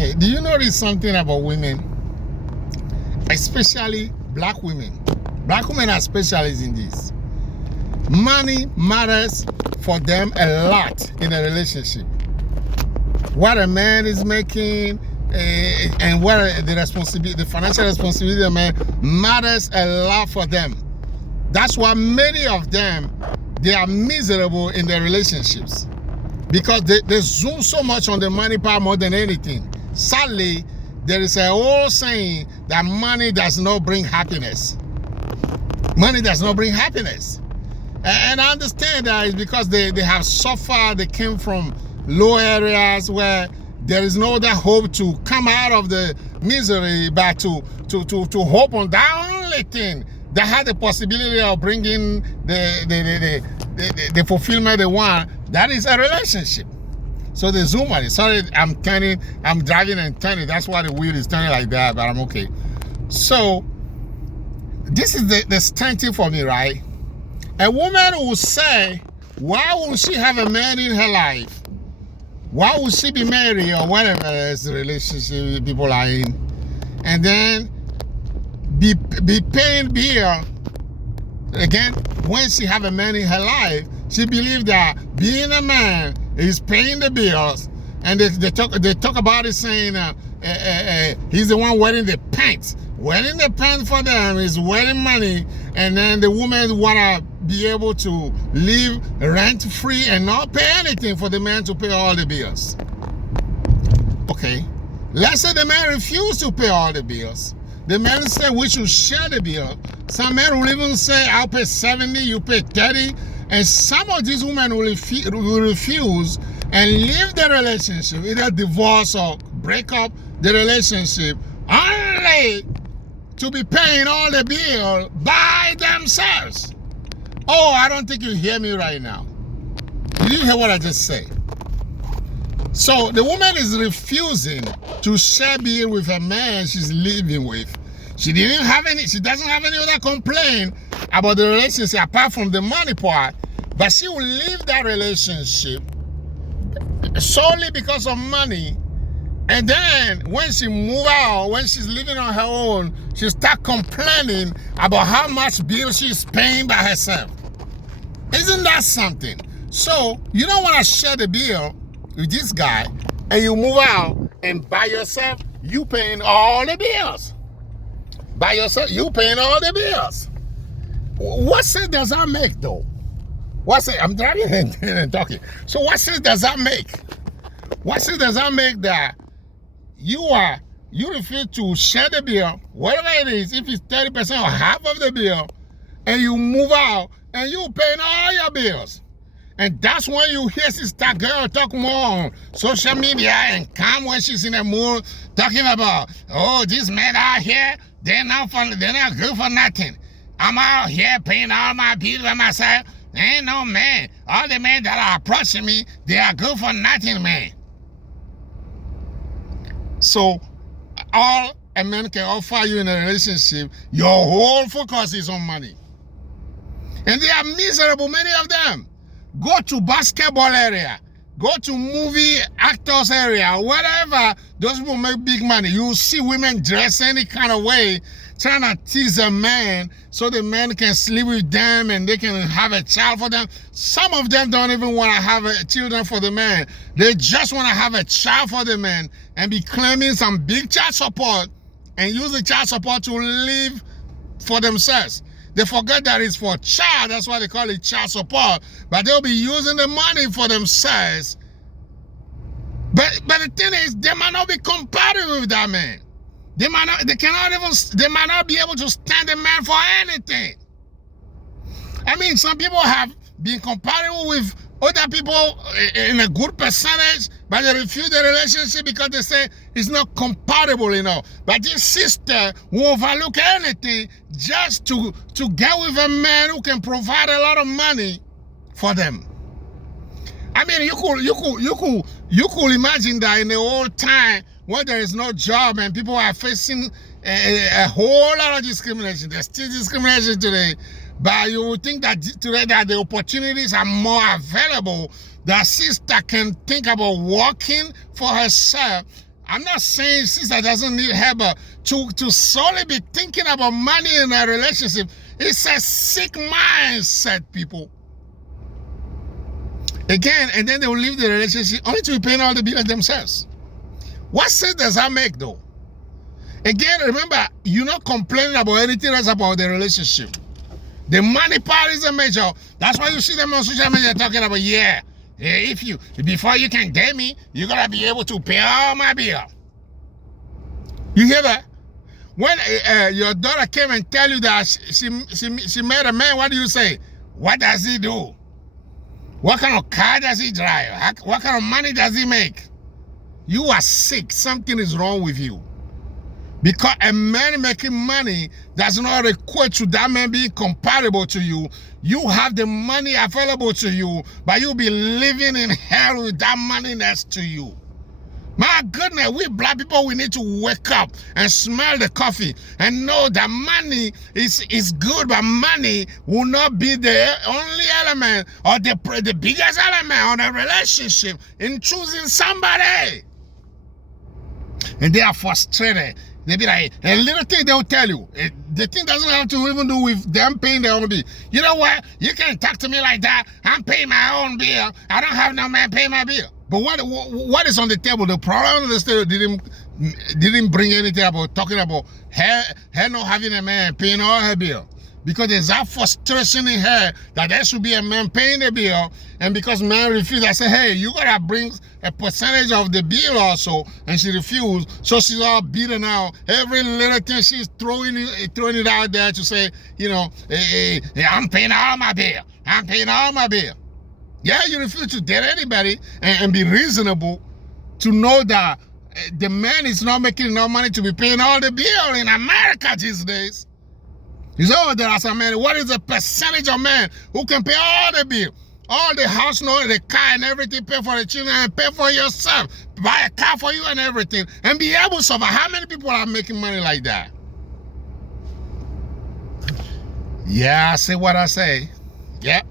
Hey, do you notice something about women? Especially black women. Black women are specialists in this. Money matters for them a lot in a relationship. What a man is making and what the financial responsibility of a man matters a lot for them. That's why many of them, they are miserable in their relationships because they zoom so much on the money part more than anything. Sadly, there is an old saying that money does not bring happiness. Money does not bring happiness. And I understand that it's because they have suffered, they came from low areas where there is no other hope to come out of the misery, but to hope on that only thing that had the possibility of bringing the fulfillment they want. That is a relationship. So they zoom on it. Sorry, I'm driving and turning. That's why the wheel is turning like that, but I'm okay. So this is the strange thing for me, right? A woman will say, why would she have a man in her life? Why would she be married or whatever is the relationship people are in? And then be paying bill. Again, when she have a man in her life, she believes that being a man is paying the bills. And they talk about it saying he's the one wearing the pants. Wearing the pants for them is wearing money. And then the woman want to be able to live rent-free and not pay anything for the man to pay all the bills. Okay, let's say the man refuse to pay all the bills. The man say we should share the bill. Some men will even say, I'll pay 70, you pay 30. And some of these women will refuse and leave the relationship, either divorce or break up the relationship, only to be paying all the bill by themselves. Oh, I don't think you hear me right now. Did you hear what I just said? So the woman is refusing to share bill with a man she's living with. She doesn't have any other complaint about the relationship apart from the money part, but she will leave that relationship solely because of money. And then when she move out, when she's living on her own, she start complaining about how much bill she's paying by herself. Isn't that something? So you don't want to share the bill with this guy and you move out and by yourself, you paying all the bills. By yourself, you paying all the bills. What sense does that make though? What sense? I'm driving and talking. So what sense does that make? What sense does that make that you refuse to share the bill, whatever it is, if it's 30% or half of the bill, and you move out and you paying all your bills? And that's when you hear sister girl talk more on social media and come when she's in a mood talking about, oh, these men out here, they're not good for nothing. I'm out here paying all my bills by myself. Ain't no man. All the men that are approaching me, they are good for nothing, man. So all a man can offer you in a relationship, your whole focus is on money. And they are miserable, many of them. Go to basketball area, go to movie actors area, whatever, those people make big money. You see women dress any kind of way, trying to tease a man so the man can sleep with them and they can have a child for them. Some of them don't even want to have children for the man. They just want to have a child for the man and be claiming some big child support and use the child support to live for themselves. They forget that it's for child, that's why they call it child support, but they'll be using the money for themselves. But the thing is, they might not be compatible with that man. They might not be able to stand the man for anything. I mean, some people have been compatible with other people in a good percentage, but they refuse the relationship because they say it's not compatible enough. But this sister will overlook anything just to get with a man who can provide a lot of money for them. I mean, you could imagine that in the old time when there is no job and people are facing a whole lot of discrimination. There's still discrimination today. But you would think that today that the opportunities are more available. That sister can think about working for herself I'm not saying sister doesn't need help, but to solely be thinking about money in a relationship, it's a sick mindset, people. Again, and then they will leave the relationship only to be paying all the bills themselves. What sense does that make, though? Again, remember, you're not complaining about anything else about the relationship. The money part is a major. That's why you see them on social media talking about, yeah, before you can date me, you gotta be able to pay all my bill. You hear that? When your daughter came and tell you that she met a man, what do you say? What does he do? What kind of car does he drive? What kind of money does he make? You are sick. Something is wrong with you. Because a man making money does not equate to that man being comparable to you. You have the money available to you, but you'll be living in hell with that money next to you. My goodness, we black people, we need to wake up and smell the coffee and know that money is good, but money will not be the only element or the biggest element on a relationship in choosing somebody. And they are frustrated. They be like, a little thing they'll tell you. The thing doesn't have to even do with them paying their own bill. You know what? You can't talk to me like that. I'm paying my own bill. I don't have no man pay my bill. But what is on the table? The problem on the table didn't bring anything about talking about her not having a man paying all her bill. Because there's that frustration in her that there should be a man paying the bill, and because man refused, I said, hey, you gotta bring a percentage of the bill also, and she refused, so she's all beaten out. Every little thing she's throwing it out there to say, you know, hey, I'm paying all my bill. I'm paying all my bill. Yeah, you refuse to date anybody and be reasonable to know that the man is not making enough money to be paying all the bill in America these days. You say, oh, there are some men. What is the percentage of men who can pay all the bill? All the house note, the car and everything, pay for the children and pay for yourself. Buy a car for you and everything. And be able to survive. How many people are making money like that? Yeah, I say what I say. Yep.